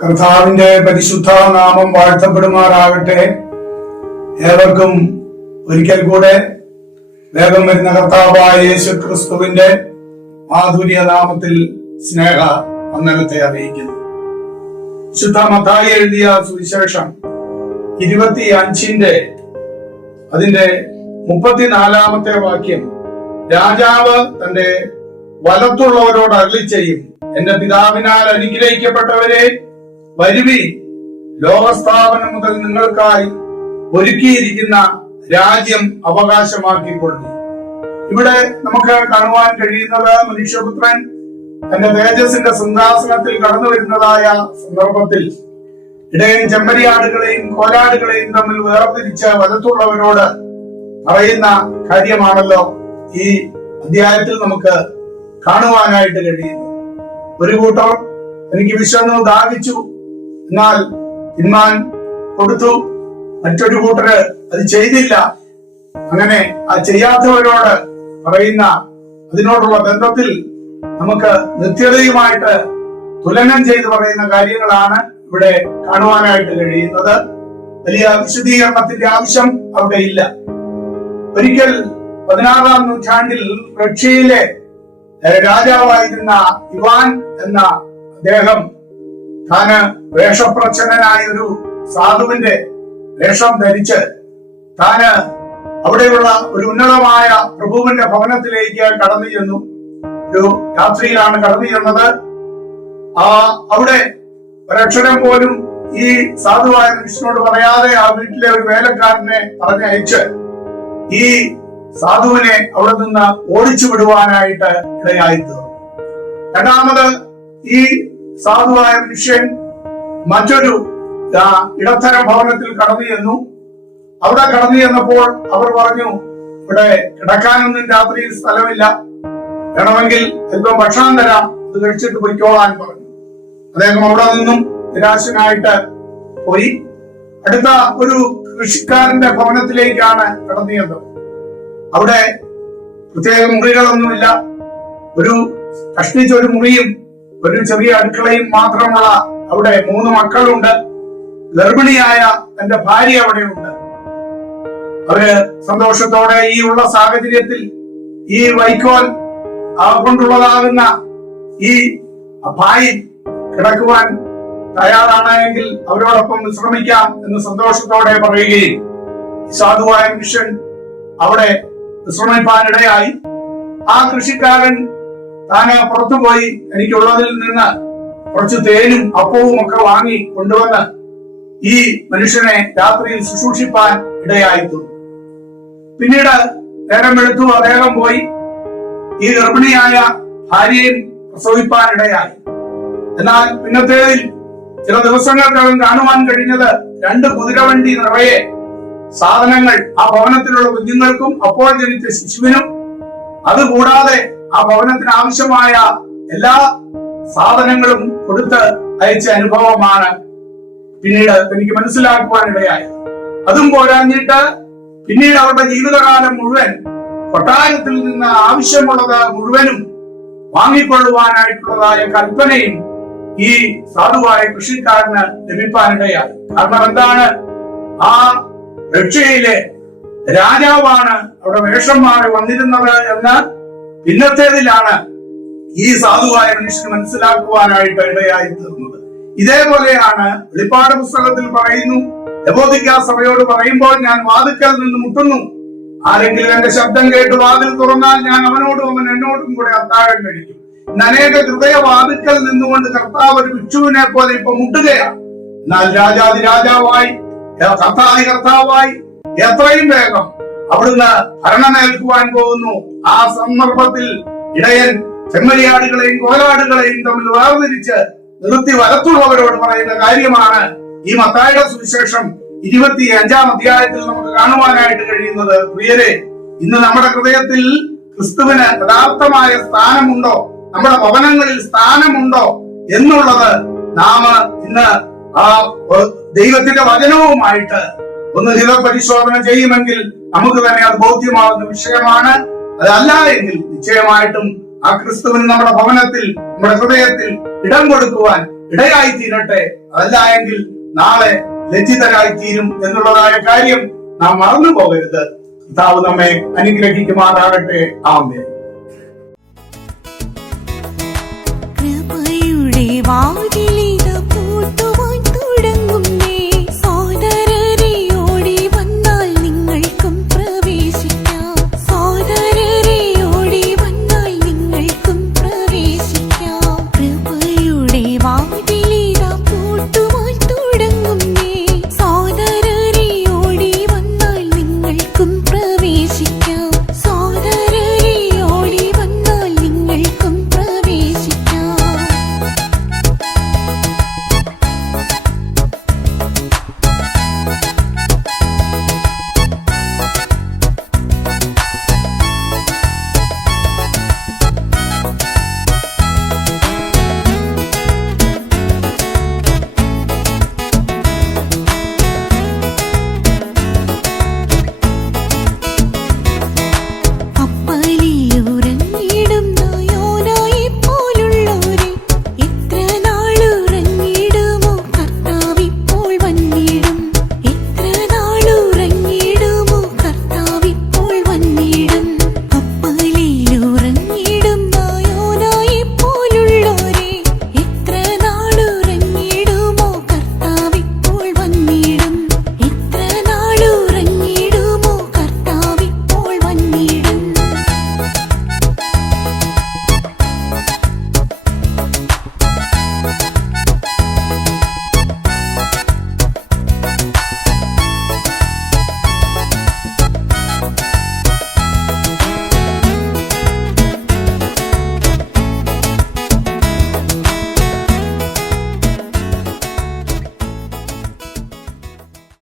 കർത്താവിന്റെ പരിശുദ്ധ നാമം വാഴ്ത്തപ്പെടുമാറാകട്ടെ. ഏവർക്കും ഒരിക്കൽ കൂടെ വേഗം വരുന്ന കർത്താവായ യേശു ക്രിസ്തുവിന്റെ മാധുര്യ നാമത്തിൽ സ്നേഹ വന്ദനത്തെ അറിയിക്കുന്നു. വിശുദ്ധ മത്തായി എഴുതിയ സുവിശേഷം ഇരുപത്തി അഞ്ചിന്റെ അതിന്റെ മുപ്പത്തിനാലാമത്തെ വാക്യം രാജാവ് തന്റെ വലത്തുള്ളവരോട് അരളി ചെയ്യും എന്റെ പിതാവിനാൽ അനുഗ്രഹിക്കപ്പെട്ടവരെ വരുവി. ലോകസ്ഥാപനം മുതൽ നിങ്ങൾക്കായി ഒരുക്കിയിരിക്കുന്ന രാജ്യം അവകാശമാക്കിക്കൊള്ളി. ഇവിടെ നമുക്ക് കാണുവാൻ കഴിയുന്നത് മനുഷ്യപുത്രൻ തന്റെ തേജസിന്റെ സിംഹാസനത്തിൽ കടന്നു വരുന്നതായ സന്ദർഭത്തിൽ ഇടയൻ ചെമ്പരിയാടുകളെയും കോലാടുകളെയും തമ്മിൽ വേർതിരിച്ച് വലത്തുള്ളവരോട് പറയുന്ന കാര്യമാണല്ലോ ഈ അധ്യായത്തിൽ നമുക്ക് കാണുവാനായിട്ട് കഴിയുന്നു ഒരു കൂട്ടം എനിക്ക് വിശന്നു ദാഹിച്ചു. എന്നാൽ തിന്മാൻ കൊടുത്തു. മറ്റൊരു കൂട്ടര് അത് ചെയ്തില്ല. അങ്ങനെ ആ ചെയ്യാത്തവരോട് പറയുന്ന അതിനോടുള്ള ബന്ധത്തിൽ നമുക്ക് നിത്യതയുമായിട്ട് തുലനം ചെയ്ത് പറയുന്ന കാര്യങ്ങളാണ് ഇവിടെ കാണുവാനായിട്ട് കഴിയുന്നത്. വലിയ വിശദീകരണത്തിന്റെ ആവശ്യം അവിടെ ഇല്ല ഒരിക്കൽ പതിനാറാം നൂറ്റാണ്ടിൽ റഷ്യയിലെ രാജാവായിരുന്ന ഇവാൻ എന്ന അദ്ദേഹം താന് വേഷപ്രച്ഛന്നനായ ഒരു സാധുവിന്റെ വേഷം ധരിച്ച് താന് അവിടെയുള്ള ഒരു ഉന്നതമായ പ്രഭുവിന്റെ ഭവനത്തിലേക്ക് കടന്നു ചെന്നു. ഒരു രാത്രിയിലാണ് കടന്നു ചെന്നത്. ആ അവിടെ ഒരക്ഷരം പോലും ഈ സാധുവായ മനുഷ്യനോട് പറയാതെ ആ വീട്ടിലെ ഒരു വേലക്കാരനെ പറഞ്ഞയച്ച് ഈ സാധുവിനെ അവിടെ നിന്ന് ഓടിച്ചു വിടുവാനായിട്ട് ഇടയായി തീർന്നു രണ്ടാമത് ഈ സാധുവായ മനുഷ്യൻ മറ്റൊരു ഇടത്തരം ഭവനത്തിൽ കടന്നു ചെന്നു. അവിടെ കടന്നു ചെന്നപ്പോൾ അവർ പറഞ്ഞു ഇവിടെ കിടക്കാനൊന്നും രാത്രിയിൽ സ്ഥലമില്ല. വേണമെങ്കിൽ അല്പം ഭക്ഷണം തരാം. അത് കഴിച്ചിട്ട് പൊയ്ക്കോളാൻ പറഞ്ഞു. അദ്ദേഹം അവിടെ നിന്നും നിരാശനായിട്ട് പോയി. അടുത്ത ഒരു കൃഷിക്കാരന്റെ ഭവനത്തിലേക്കാണ് കടന്നു ചെന്നത്. അവിടെ പ്രത്യേക മുറികളൊന്നുമില്ല. ഒരു കഷ്ടിച്ച ഒരു മുറിയും ഒരു ചെറിയ അടുക്കളയും മാത്രമുള്ള അവിടെ മൂന്ന് മക്കളുണ്ട്. ഗർഭിണിയായ തന്റെ ഭാര്യ അവിടെയുണ്ട്. അവർ സന്തോഷത്തോടെ ഈ ഉള്ള സാഹചര്യത്തിൽ ഈ വൈക്കോൽ കൊണ്ടുള്ളതാകുന്ന ഈ ഭായി കിടക്കുവാൻ തയ്യാറാണ് എങ്കിൽ അവരോടൊപ്പം വിശ്രമിക്കാം എന്ന് സന്തോഷത്തോടെ പറയുകയും സാധുവായ മിഷൻ അവിടെ വിശ്രമിപ്പാനിടയായി ആ കൃഷിക്കാരൻ താന് പുറത്തുപോയി എനിക്കുള്ളതിൽ നിന്ന് കുറച്ച് തേനും അപ്പവും ഒക്കെ വാങ്ങി കൊണ്ടുവന്ന് ഈ മനുഷ്യനെ രാത്രിയിൽ ശുശ്രൂഷിപ്പാൻ ഇടയായി പിന്നീട് നേരം എടുത്തു അദ്ദേഹം പോയി. ഈ ഗർഭിണിയായ ഭാര്യയും പ്രസവിപ്പാൻ ഇടയായി. എന്നാൽ പിന്നത്തേതിൽ ചില ദിവസങ്ങൾക്കകം കാണുവാൻ കഴിഞ്ഞത് രണ്ട് കുതിരവണ്ടി നിറയെ സാധനങ്ങൾ ആ ഭവനത്തിലുള്ള കുഞ്ഞുങ്ങൾക്കും അപ്പോൾ ജനിച്ച ശിശുവിനും. അതുകൂടാതെ ആ ഭവനത്തിന് ആവശ്യമായ എല്ലാ സാധനങ്ങളും കൊടുത്ത് അയച്ച അനുഭവമാണ് പിന്നീട് എനിക്ക് മനസ്സിലാക്കുവാൻ ഇടയായത് അതും പോരാഞ്ഞിട്ട് പിന്നീട് അവരുടെ ജീവിതകാലം മുഴുവൻ കൊട്ടാരത്തിൽ നിന്ന് ആവശ്യമുള്ളത് മുഴുവനും വാങ്ങിക്കൊള്ളുവാനായിട്ടുള്ളതായ കൽപ്പനയും ഈ സാധുവായ കൃഷിക്കാരന് ലഭിക്കാനിടയായി കാരണം എന്താണ്? ആ റഷ്യയിലെ രാജാവാണ് അവിടെ വേഷം മാറി വന്നിരുന്നത് എന്ന് ഇന്നത്തേതിലാണ് ഈ സാധുവായ മനുഷ്യന് മനസ്സിലാക്കുവാനായിട്ട് ഇടയായി തീർന്നത് ഇതേപോലെയാണ് വെളിപ്പാട് പുസ്തകത്തിൽ പറയുന്നു ലബോധിക്ക സഭയോട് പറയുമ്പോൾ ഞാൻ വാതുക്കൽ നിന്ന് മുട്ടുന്നു. ആരെങ്കിലും എന്റെ ശബ്ദം കേട്ട് വാതിൽ തുറന്നാൽ ഞാൻ അവനോടും അവൻ എന്നോടും കൂടെ അത്താഴം കഴിക്കും. നനേക ഹൃദയ വാതുക്കൽ നിന്നുകൊണ്ട് കർത്താവ് ഒരു ഭിക്ഷുവിനെ പോലെ ഇപ്പൊ മുട്ടുകയാണ്. എന്നാൽ രാജാതി രാജാവായി കർത്താതി കർത്താവായി എത്രയും വേഗം അവിടുന്ന് ഭരണമേൽക്കുവാൻ പോകുന്നു. ആ സന്ദർഭത്തിൽ ഇടയൻ ചെമ്മരിയാടുകളെയും കോലാടുകളെയും തമ്മിൽ വേർതിരിച്ച് നിർത്തി വലത്തുള്ളവരോട് പറയുന്ന കാര്യമാണ് ഈ മത്തായുടെ സുവിശേഷം ഇരുപത്തി അഞ്ചാം അധ്യായത്തിൽ നമുക്ക് കാണുവാനായിട്ട് കഴിയുന്നത്. പ്രിയരെ ഇന്ന് നമ്മുടെ ഹൃദയത്തിൽ ക്രിസ്തുവിന് യഥാർത്ഥമായ സ്ഥാനമുണ്ടോ? നമ്മുടെ ഭവനങ്ങളിൽ സ്ഥാനമുണ്ടോ? എന്നുള്ളത് നാം ഇന്ന് ആ ദൈവത്തിന്റെ വചനവുമായിട്ട് ഒന്ന് ഹിതപരിശോധന ചെയ്യുമെങ്കിൽ നമുക്ക് തന്നെ അത് ബോധ്യമാവുന്ന വിഷയമാണ്. അതല്ല എങ്കിൽ നിശ്ചയമായിട്ടും ആ ക്രിസ്തുവിന് നമ്മുടെ ഭവനത്തിൽ നമ്മുടെ ഹൃദയത്തിൽ ഇടം കൊടുക്കുവാൻ ഇടയായി തീരട്ടെ അതല്ല എങ്കിൽ നാളെ ലജ്ജിതരായി തീരും എന്നുള്ളതായ കാര്യം നാം മറന്നു പോകരുത്. കർത്താവ് നമ്മെ അനുഗ്രഹിക്കുമാറാകട്ടെ. ആമേ കൃപയുടെ വാതിലിൽ